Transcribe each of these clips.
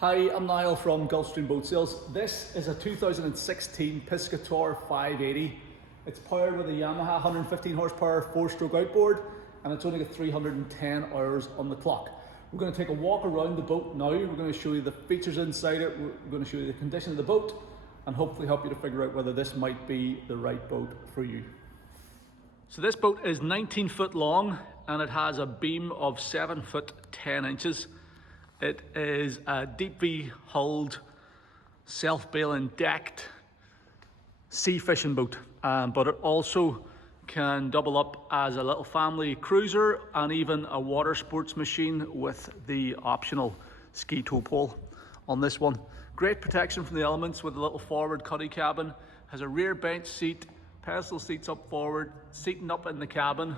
Hi, I'm Niall from Gulfstream Boat Sales. This is a 2016 Piscator 580. It's powered with a Yamaha 115 horsepower 4-stroke outboard, and it's only got 310 hours on the clock. We're going to take a walk around the boat now. We're going to show you the features inside it. We're going to show you the condition of the boat and hopefully help you to figure out whether this might be the right boat for you. So this boat is 19 foot long and it has a beam of 7 foot 10 inches. It is a deep V hulled, self-bailing decked sea fishing boat, but it also can double up as a little family cruiser and even a water sports machine with the optional ski tow pole on this one. Great protection from the elements with a little forward cuddy cabin, has a rear bench seat, pedestal seats up forward, seating up in the cabin.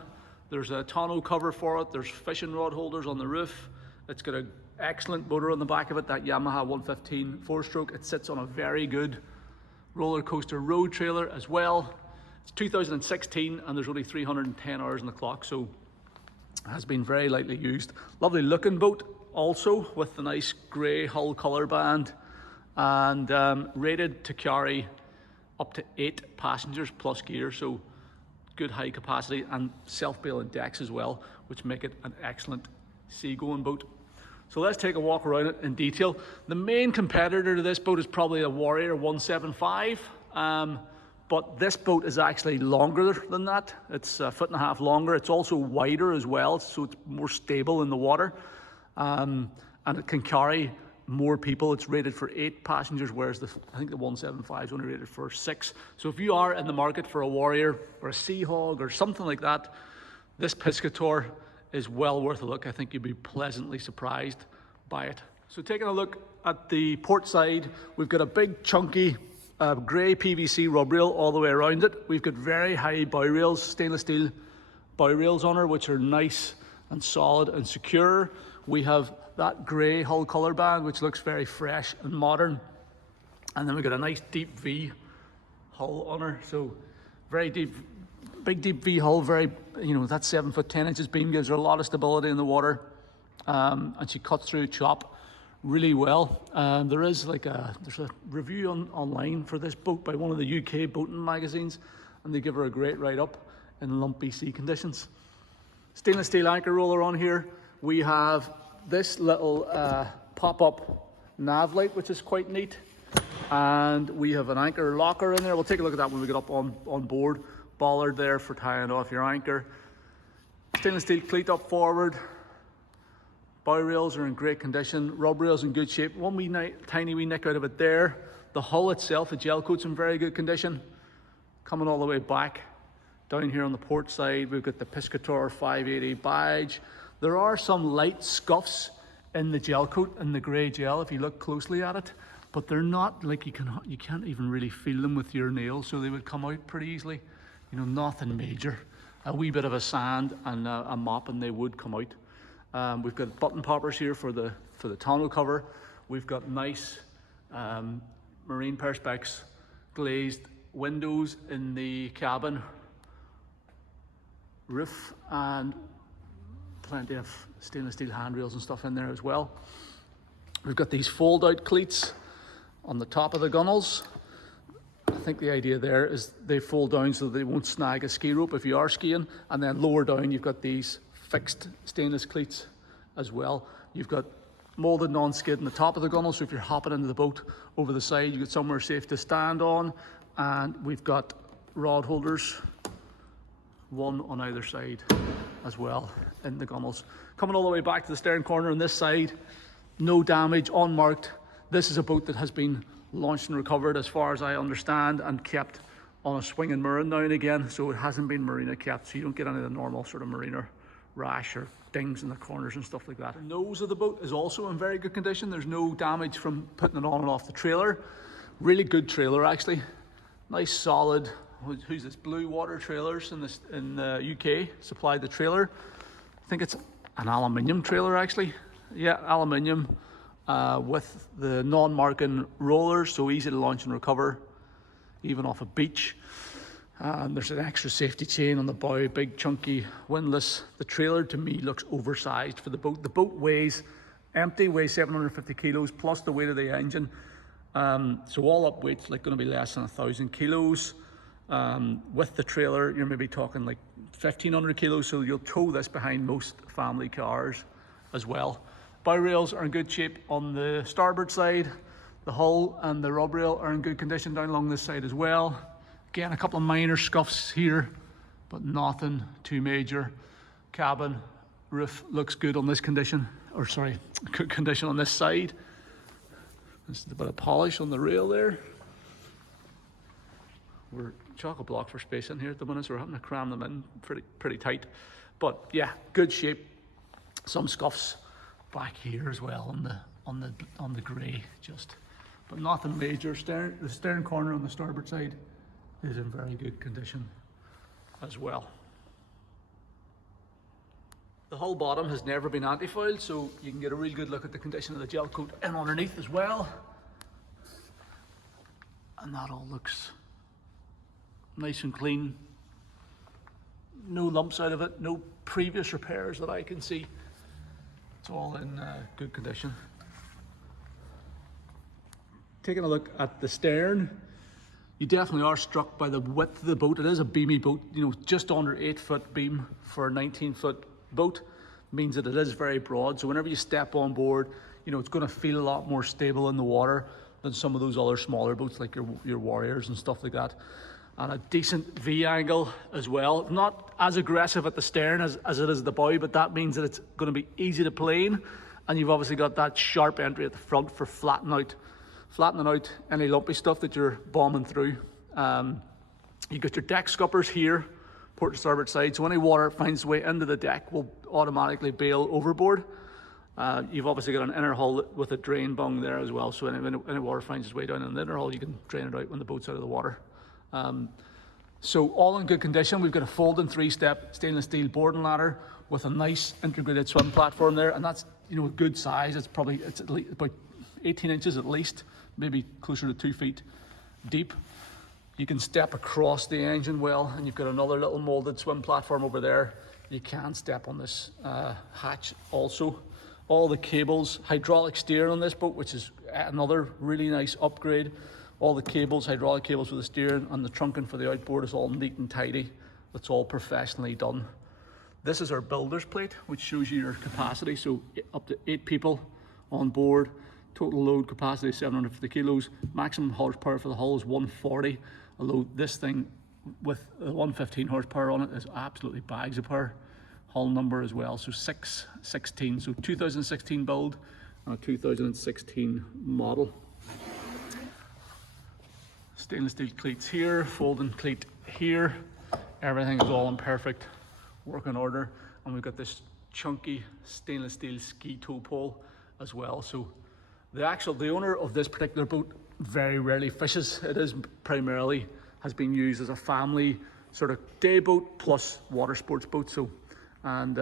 There's a tonneau cover for it, there's fishing rod holders on the roof. It's got an excellent motor on the back of it, that Yamaha 115 4-stroke. It sits on a very good roller coaster road trailer as well. It's 2016 and there's only 310 hours on the clock, so it has been very lightly used. Lovely looking boat also, with the nice grey hull colour band, and rated to carry up to 8 passengers plus gear, so good high capacity and self-bailing decks as well, which make it an excellent seagoing boat. So let's take a walk around it in detail. The main competitor to this boat is probably a Warrior 175, but this boat is actually longer than that. It's a foot and a half longer. It's also wider as well, so it's more stable in the water, and it can carry more people. It's rated for 8 passengers, whereas I think the 175 is only rated for 6. So if you are in the market for a Warrior or a Sea Hog or something like that, this Piscator is well worth a look. I think you'll be pleasantly surprised by it. So taking a look at the port side, we've got a big chunky grey PVC rub rail all the way around it. We've got very high bow rails, stainless steel bow rails on her, which are nice and solid and secure. We have that grey hull colour band, which looks very fresh and modern. And then we've got a nice deep V hull on her, so very deep, big deep V hull, very, that 7 foot 10 inches beam gives her a lot of stability in the water, and she cuts through chop really well. There's a review online for this boat by one of the UK boating magazines, and they give her a great write-up in lumpy sea conditions. Stainless steel anchor roller on here. We have this little pop-up nav light, which is quite neat, and we have an anchor locker in there. We'll take a look at that when we get up on board. Bollard there for tying off your anchor. Stainless steel cleat up forward. Bow rails are in great condition. Rub rails in good shape. One tiny wee nick out of it there. The hull itself, the gel coat's in very good condition. Coming all the way back. Down here on the port side, we've got the Piscator 580 badge. There are some light scuffs in the gel coat, in the grey gel, if you look closely at it, but they're not like you can't even really feel them with your nails, so they would come out pretty easily. Nothing major. A wee bit of a sand and a mop and they would come out. We've got button poppers here for the tonneau cover. We've got nice marine perspex glazed windows in the cabin roof, and plenty of stainless steel handrails and stuff in there as well. We've got these fold out cleats on the top of the gunnels. I think the idea there is they fold down so they won't snag a ski rope if you are skiing, and then lower down you've got these fixed stainless cleats as well. You've got molded non-skid in the top of the gunnel, so if you're hopping into the boat over the side, you've got somewhere safe to stand on, and we've got rod holders, one on either side as well in the gunnels. Coming all the way back to the stern corner on this side, no damage, unmarked. This is a boat that has been launched and recovered, as far as I understand, and kept on a swinging mooring now and again, so it hasn't been marina kept, so you don't get any of the normal sort of marina rash or dings in the corners and stuff like that. The nose of the boat is also in very good condition. There's no damage from putting it on and off the trailer. Really good trailer, actually. Nice solid, who's this, Blue Water Trailers in the UK supplied the trailer. I think it's an aluminium trailer, actually. Yeah, aluminium. With the non-marking rollers, so easy to launch and recover, even off a beach. And there's an extra safety chain on the bow, big chunky windlass. The trailer to me looks oversized for the boat. The boat weighs Empty, weighs 750 kilos plus the weight of the engine. So all up weight's like going to be less than 1,000 kilos. With the trailer, you're maybe talking like 1,500 kilos, so you'll tow this behind most family cars as well. Bow rails are in good shape on the starboard side. The hull and the rub rail are in good condition down along this side as well. Again, a couple of minor scuffs here, but nothing too major. Cabin roof looks good on this condition, or sorry, good condition on this side. There's a bit of polish on the rail there. We're chock-a-block for space in here at the minute, so we're having to cram them in pretty tight. But yeah, good shape. Some scuffs back here as well on the grey, just, but nothing major. The stern corner on the starboard side is in very good condition as well. The hull bottom has never been anti-foiled, so you can get a real good look at the condition of the gel coat in underneath as well. And that all looks nice and clean. No lumps out of it, no previous repairs that I can see. It's all in good condition. Taking a look at the stern, you definitely are struck by the width of the boat. It is a beamy boat, you know, just under 8-foot beam for a 19-foot boat means that it is very broad. So whenever you step on board, you know, it's going to feel a lot more stable in the water than some of those other smaller boats like your Warriors and stuff like that. And a decent V angle as well. Not as aggressive at the stern as it is at the bow, but that means that it's going to be easy to plane. And you've obviously got that sharp entry at the front for flattening out any lumpy stuff that you're bombing through. You've got your deck scuppers here, port and starboard side, so any water finds its way into the deck will automatically bail overboard. You've obviously got an inner hull with a drain bung there as well, so any water finds its way down in the inner hull, you can drain it out when the boat's out of the water. So all in good condition. We've got a folding 3-step stainless steel boarding ladder with a nice integrated swim platform there, and that's, you know, a good size. It's at least about 18 inches at least, maybe closer to 2 feet deep. You can step across the engine well, and you've got another little molded swim platform over there. You can step on this hatch also. All the cables, hydraulic steering on this boat, which is another really nice upgrade. All the cables, hydraulic cables for the steering, and the trunking for the outboard is all neat and tidy. It's all professionally done. This is our builder's plate, which shows you your capacity. So up to 8 people on board. Total load capacity 750 kilos. Maximum horsepower for the hull is 140. Although this thing with 115 horsepower on it is absolutely bags of power. Hull number as well, so 616. So 2016 build and a 2016 model. Stainless steel cleats here, folding cleat here. Everything is all in perfect working order. And we've got this chunky stainless steel ski tow pole as well. So the owner of this particular boat very rarely fishes. It is primarily has been used as a family sort of day boat plus water sports boat. So, and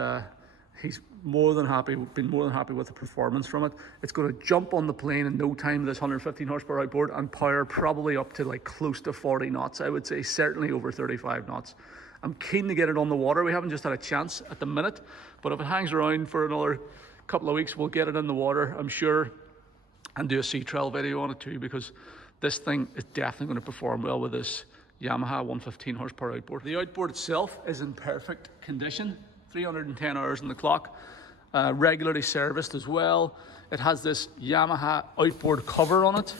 he's been more than happy with the performance from it. It's going to jump on the plane in no time, this 115 horsepower outboard, and power probably up to like close to 40 knots. I would say certainly over 35 knots. I'm keen to get it on the water. We haven't just had a chance at the minute, but if it hangs around for another couple of weeks, we'll get it in the water, I'm sure, and do a sea trial video on it too, because this thing is definitely going to perform well with this Yamaha 115 horsepower outboard. The outboard itself is in perfect condition, 310 hours on the clock, regularly serviced as well. It has this Yamaha outboard cover on it,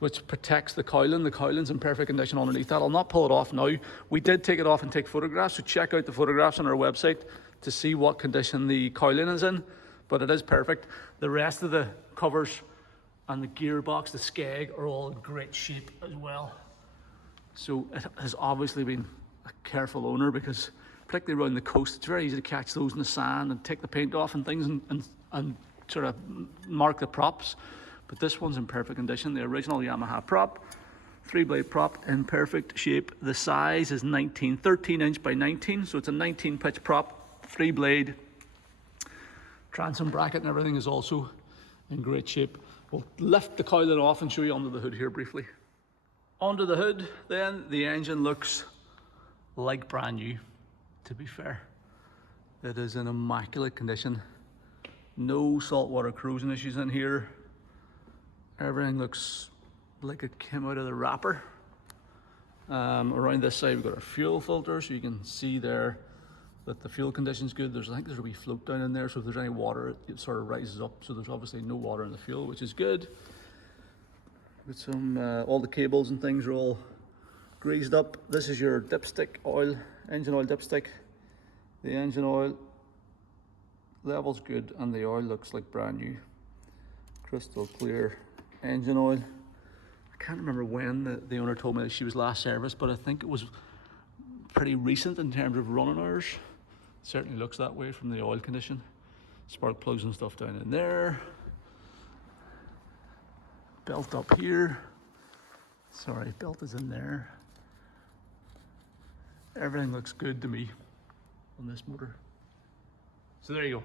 which protects the cowling. The cowling's in perfect condition underneath that. I'll not pull it off now. We did take it off and take photographs, so check out the photographs on our website to see what condition the cowling is in, but it is perfect. The rest of the covers and the gearbox, the skeg, are all in great shape as well. So it has obviously been a careful owner, because particularly around the coast, it's very easy to catch those in the sand and take the paint off and things and sort of mark the props. But this one's in perfect condition. The original Yamaha prop, 3-blade prop in perfect shape. The size is 13 inch by 19, so it's a 19 pitch prop, 3-blade. Transom bracket and everything is also in great shape. We'll lift the cowling off and show you under the hood here briefly. Under the hood then, the engine looks like brand new, to be fair. It is in immaculate condition. No saltwater corrosion issues in here. Everything looks like it came out of the wrapper. Around this side we've got our fuel filter, so you can see there that the fuel condition's good. I think there's a wee float down in there, so if there's any water it sort of rises up, so there's obviously no water in the fuel, which is good. With some, all the cables and things are all greased up. This is your dipstick oil, engine oil dipstick. The engine oil level's good and the oil looks like brand new. Crystal clear engine oil. I can't remember when the owner told me that she was last serviced, but I think it was pretty recent in terms of running hours. It certainly looks that way from the oil condition. Spark plugs and stuff down in there. Belt up here. Sorry, belt is in there. Everything looks good to me on this motor. So there you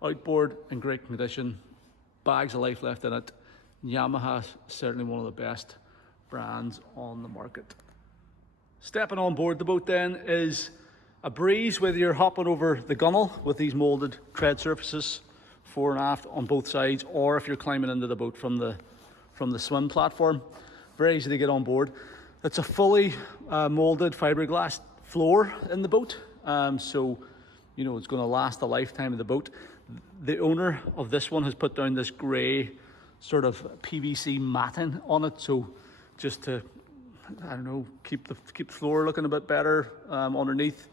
go. Outboard in great condition. Bags of life left in it. Yamaha is certainly one of the best brands on the market. Stepping on board the boat then is a breeze, whether you're hopping over the gunnel with these molded tread surfaces fore and aft on both sides, or if you're climbing into the boat from the swim platform. Very easy to get on board. It's a fully molded fiberglass floor in the boat, so you know it's going to last the lifetime of the boat. The owner of this one has put down this grey sort of PVC matting on it, so just to, I don't know, keep the floor looking a bit better underneath,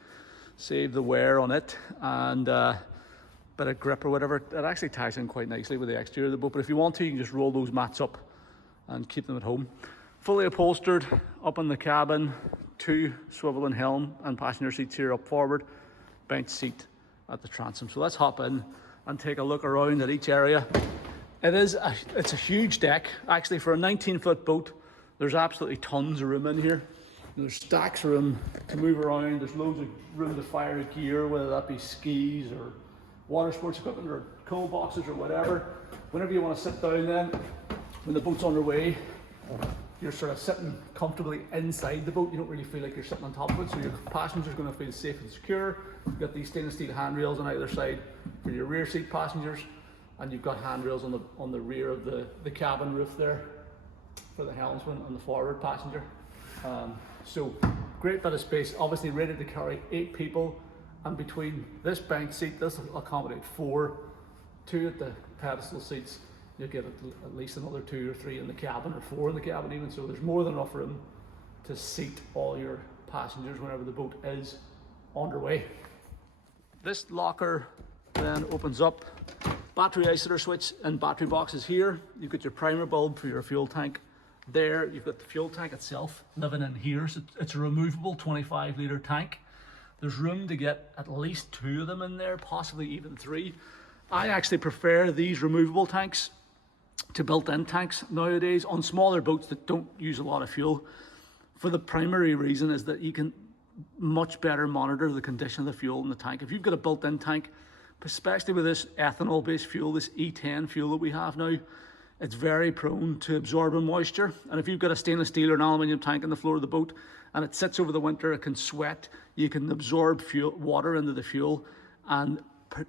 save the wear on it, and bit of grip or whatever. It actually ties in quite nicely with the exterior of the boat, but if you want to, you can just roll those mats up and keep them at home. Fully upholstered up in the cabin, 2 swivel and helm and passenger seats here up forward, bench seat at the transom. So let's hop in and take a look around at each area. It's a huge deck. Actually, for a 19-foot boat, there's absolutely tons of room in here. There's stacks of room to move around. There's loads of room to fire gear, whether that be skis or water sports equipment or coal boxes or whatever. Whenever you want to sit down then, when the boat's underway, you're sort of sitting comfortably inside the boat. You don't really feel like you're sitting on top of it, so your passenger's going to feel safe and secure. You've got these stainless steel handrails on either side for your rear seat passengers, and you've got handrails on the rear of the cabin roof there for the helmsman and the forward passenger. So great bit of space, obviously rated to carry 8 people, and between this bench seat, this will accommodate 4, 2 at the pedestal seats. You'll get at least another 2 or 3 in the cabin, or 4 in the cabin even, so there's more than enough room to seat all your passengers whenever the boat is underway. This locker then opens up. Battery isolator switch and battery boxes here. You've got your primer bulb for your fuel tank there. You've got the fuel tank itself living in here. So it's a removable 25-litre tank. There's room to get at least 2 of them in there, possibly even 3. I actually prefer these removable tanks to built-in tanks nowadays on smaller boats that don't use a lot of fuel, for the primary reason is that you can much better monitor the condition of the fuel in the tank. If you've got a built-in tank, especially with this ethanol-based fuel, this E10 fuel that we have now, it's very prone to absorbing moisture. And if you've got a stainless steel or an aluminium tank on the floor of the boat and it sits over the winter, it can sweat, you can absorb water into the fuel. And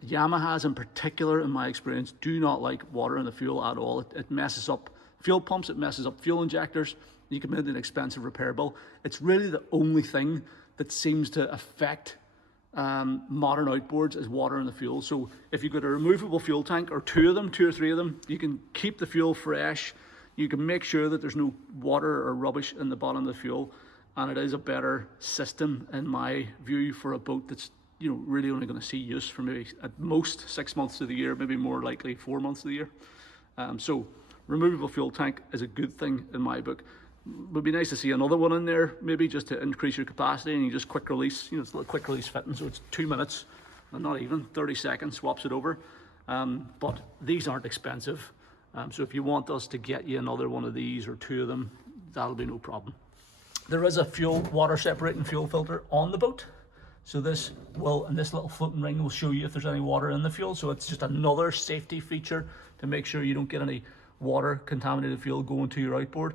Yamahas in particular, in my experience, do not like water in the fuel at all. It messes up fuel pumps, it messes up fuel injectors. You can make an expensive repair bill. It's really the only thing that seems to affect modern outboards is water in the fuel. So if you've got a removable fuel tank, or 2 of them, 2 or 3 of them, you can keep the fuel fresh. You can make sure that there's no water or rubbish in the bottom of the fuel, and it is a better system in my view for a boat that's, you know, really only going to see use for maybe at most 6 months of the year, maybe more likely 4 months of the year. So removable fuel tank is a good thing in my book. Would be nice to see another one in there, maybe just to increase your capacity, and you just quick release, you know, it's a little quick release fitting, so it's 2 minutes, and not even 30 seconds, swaps it over. But these aren't expensive, so if you want us to get you another one of these or 2 of them, that'll be no problem. There is a water separating fuel filter on the boat, so this little floating ring will show you if there's any water in the fuel, so it's just another safety feature to make sure you don't get any water contaminated fuel going to your outboard.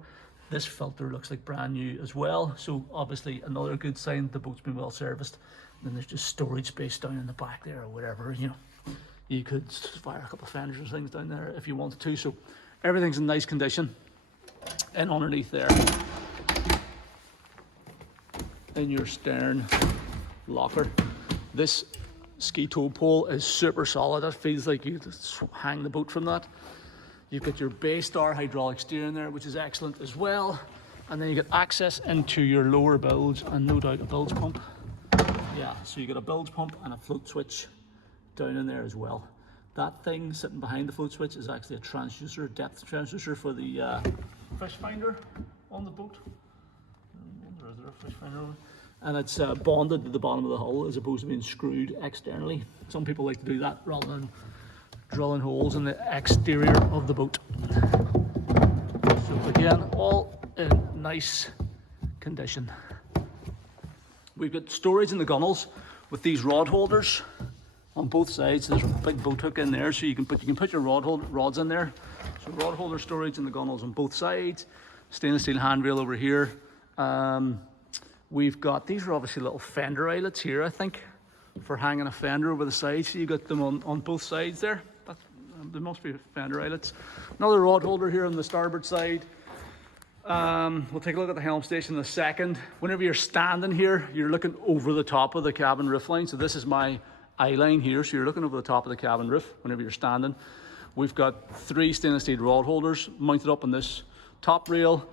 This filter looks like brand new as well, so obviously another good sign the boat's been well serviced. And then there's just storage space down in the back there or whatever, you know. You could fire a couple of fenders or things down there if you wanted to. So everything's in nice condition. And underneath there, in your stern locker, this ski tow pole is super solid. It feels like you just hang the boat from that. You've got your Baystar hydraulic steering there, which is excellent as well. And then you get access into your lower bilge, and no doubt a bilge pump. Yeah, so you got a bilge pump and a float switch down in there as well. That thing sitting behind the float switch is actually a transducer, depth transducer for the fish finder on the boat. Is there a fish finder on it? And it's bonded to the bottom of the hull as opposed to being screwed externally. Some people like to do that rather than drilling holes in the exterior of the boat. So again, all in nice condition. We've got storage in the gunnels with these rod holders on both sides. There's a big boat hook in there, so you can put your rods in there. So rod holder storage in the gunnels on both sides. Stainless steel handrail over here. We've got, these are obviously little fender eyelets here, I think, for hanging a fender over the side. So you got them on both sides there. There must be fender eyelets. Another rod holder here on the starboard side. We'll take a look at the helm station in a second. Whenever you're standing here, you're looking over the top of the cabin roof line. So this is my eye line here. So you're looking over the top of the cabin roof whenever you're standing. We've got 3 stainless steel rod holders mounted up on this top rail.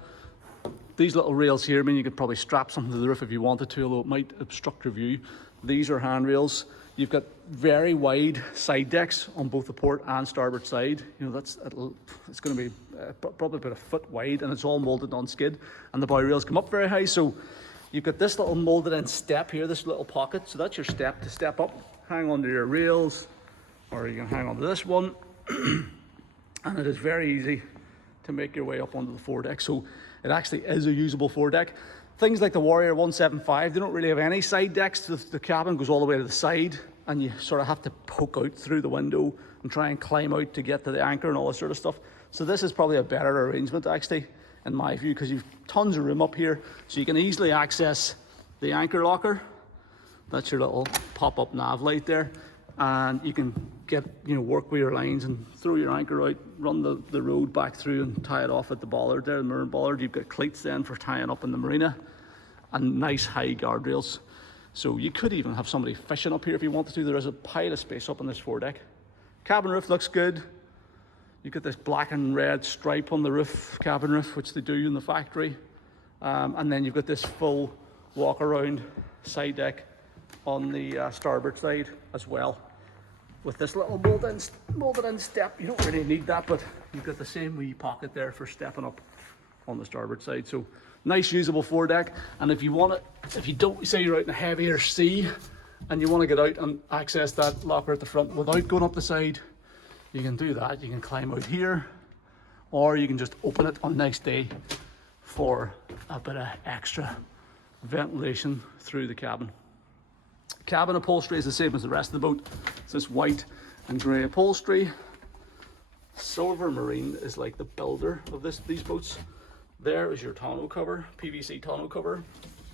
These little rails here mean you could probably strap something to the roof if you wanted to, although it might obstruct your view. These are handrails. You've got very wide side decks on both the port and starboard side. You know, it's going to be probably about a foot wide, and it's all molded on skid, and the bow rails come up very high. So you've got this little molded in step here, this little pocket. So that's your step to step up, hang onto your rails, or you can hang onto this one. And it is very easy to make your way up onto the foredeck. So it actually is a usable foredeck. Things like the Warrior 175, they don't really have any side decks. The cabin goes all the way to the side, and you sort of have to poke out through the window and try and climb out to get to the anchor and all this sort of stuff. So this is probably a better arrangement, actually, in my view, because you've tons of room up here, so you can easily access the anchor locker. That's your little pop-up nav light there, and you can get, you know, work with your lines and throw your anchor out, run the road back through and tie it off at the bollard there, the mooring bollard. You've got cleats then for tying up in the marina, and nice high guardrails. So you could even have somebody fishing up here if you wanted to. There is a pile of space up on this foredeck. Cabin roof looks good. You've got this black and red stripe on the roof, cabin roof, which they do in the factory. And then you've got this full walk around side deck on the starboard side as well, with this little molded in step. You don't really need that, but you've got the same wee pocket there for stepping up on the starboard side. So nice usable foredeck. And if you want it, if you don't, say you're out in a heavier sea and you want to get out and access that locker at the front without going up the side, you can do that. You can climb out here, or you can just open it on next day for a bit of extra ventilation through the cabin. Cabin upholstery is the same as the rest of the boat. It's this white and grey upholstery. Silver Marine is like the builder of these boats. There is your tonneau cover, PVC tonneau cover,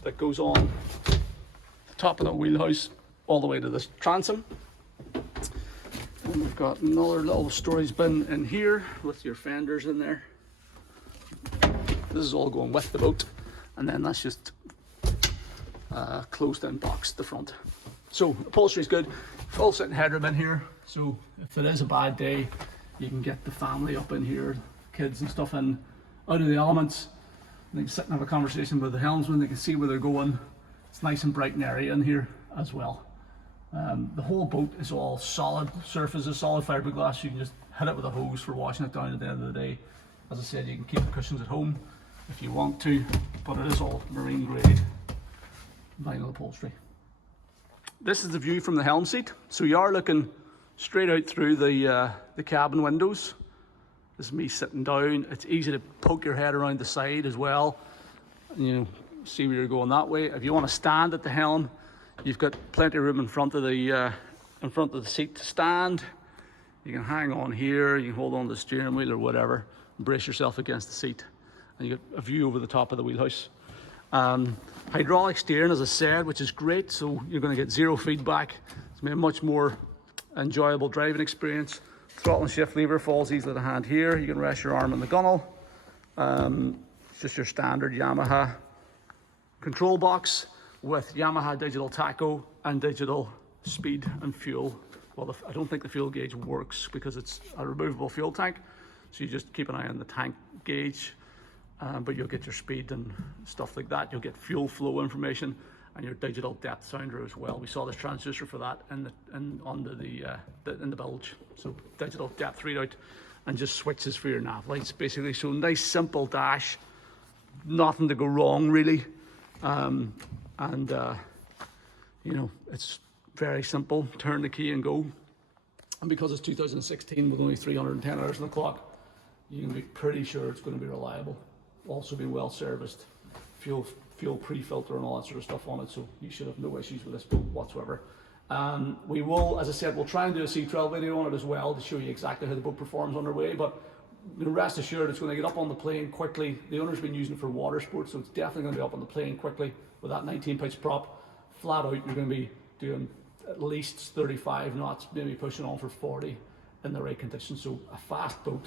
that goes on the top of the wheelhouse all the way to this transom. And we've got another little storage bin in here with your fenders in there. This is all going with the boat, and then that's just a closed in box at the front. So upholstery is good. Full sitting headroom in here, so if it is a bad day, you can get the family up in here, kids and stuff in, out of the elements. They can sit and have a conversation with the helmsman. They can see where they're going. It's nice and bright and airy in here as well. The whole boat is all solid surfaces, solid fiberglass. You can just hit it with a hose for washing it down at the end of the day. As I said, you can keep the cushions at home if you want to, but it is all marine grade vinyl upholstery. This is the view from the helm seat. So you are looking straight out through the cabin windows. This is me sitting down. It's easy to poke your head around the side as well, and, you know, see where you're going that way. If you want to stand at the helm, you've got plenty of room in front of the seat to stand. You can hang on here. You can hold on to the steering wheel or whatever, and brace yourself against the seat, and you get a view over the top of the wheelhouse. Hydraulic steering, as I said, which is great. So you're going to get zero feedback. It's made much more enjoyable driving experience. Throttle and shift lever falls easily to hand here. You can rest your arm on the gunnel. It's just your standard Yamaha control box with Yamaha digital tacho and digital speed and fuel. Well, I don't think the fuel gauge works because it's a removable fuel tank, so you just keep an eye on the tank gauge, but you'll get your speed and stuff like that. You'll get fuel flow information and your digital depth sounder as well. We saw this transducer for that in the bilge. So digital depth readout and just switches for your nav lights basically. So nice simple dash, nothing to go wrong really. You know, it's very simple, turn the key and go. And because it's 2016 with only 310 hours on the clock, you can be pretty sure it's going to be reliable. Also be well serviced, fuel pre-filter and all that sort of stuff on it, so you should have no issues with this boat whatsoever. We will, as I said, we'll try and do a sea trial video on it as well to show you exactly how the boat performs underway, but rest assured it's going to get up on the plane quickly. The owner's been using it for water sports, so it's definitely going to be up on the plane quickly with that 19-pitch prop. Flat out, you're going to be doing at least 35 knots, maybe pushing on for 40 in the right conditions. So a fast boat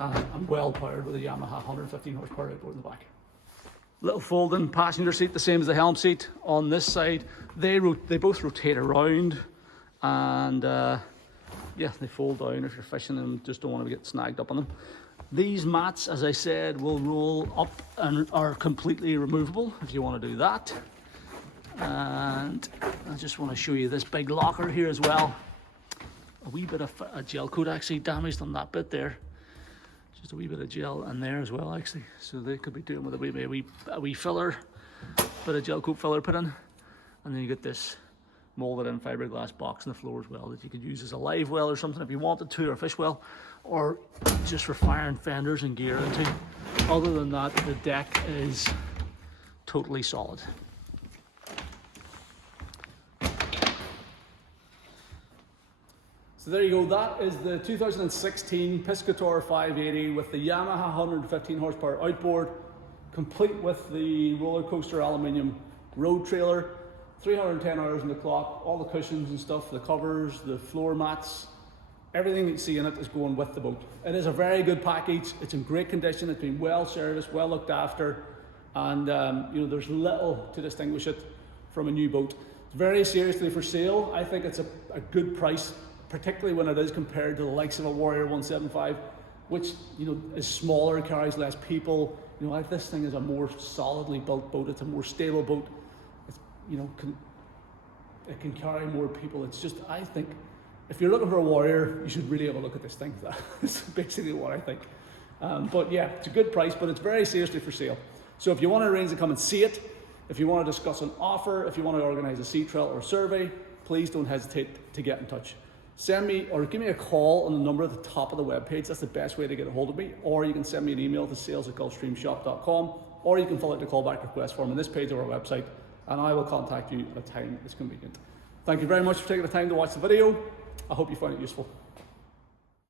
and well powered with a Yamaha 115 horsepower outboard in the back. Little folding passenger seat, the same as the helm seat. On this side, they both rotate around, and yeah, they fold down if you're fishing and just don't want to get snagged up on them. These mats, as I said, will roll up and are completely removable if you want to do that. And I just want to show you this big locker here as well. A wee bit of a gel coat actually damaged on that bit there. Just a wee bit of gel in there as well actually. So they could be doing with a wee filler, bit of gel coat filler put in. And then you get this molded in fiberglass box on the floor as well that you could use as a live well or something if you wanted to, or a fish well, or just for firing fenders and gear into. Other than that, the deck is totally solid. So there you go, that is the 2016 Piscator 580 with the Yamaha 115 horsepower outboard, complete with the roller coaster aluminium road trailer, 310 hours on the clock, all the cushions and stuff, the covers, the floor mats, everything that you see in it is going with the boat. It is a very good package, it's in great condition, it's been well serviced, well looked after, and you know, there's little to distinguish it from a new boat. It's very seriously for sale. I think it's a good price, particularly when it is compared to the likes of a Warrior 175, which, you know, is smaller, carries less people. You know, like, this thing is a more solidly built boat. It's a more stable boat. It's, you know, it can carry more people. It's just, I think, if you're looking for a Warrior, you should really have a look at this thing. That's basically what I think. But yeah, it's a good price, but it's very seriously for sale. So if you want to arrange to come and see it, if you want to discuss an offer, if you want to organize a sea trial or survey, please don't hesitate to get in touch. Send me or give me a call on the number at the top of the webpage. That's the best way to get a hold of me. Or you can send me an email to sales@gulfstreamshop.com, or you can fill out the callback request form on this page of our website, and I will contact you at a time that's convenient. Thank you very much for taking the time to watch the video. I hope you found it useful.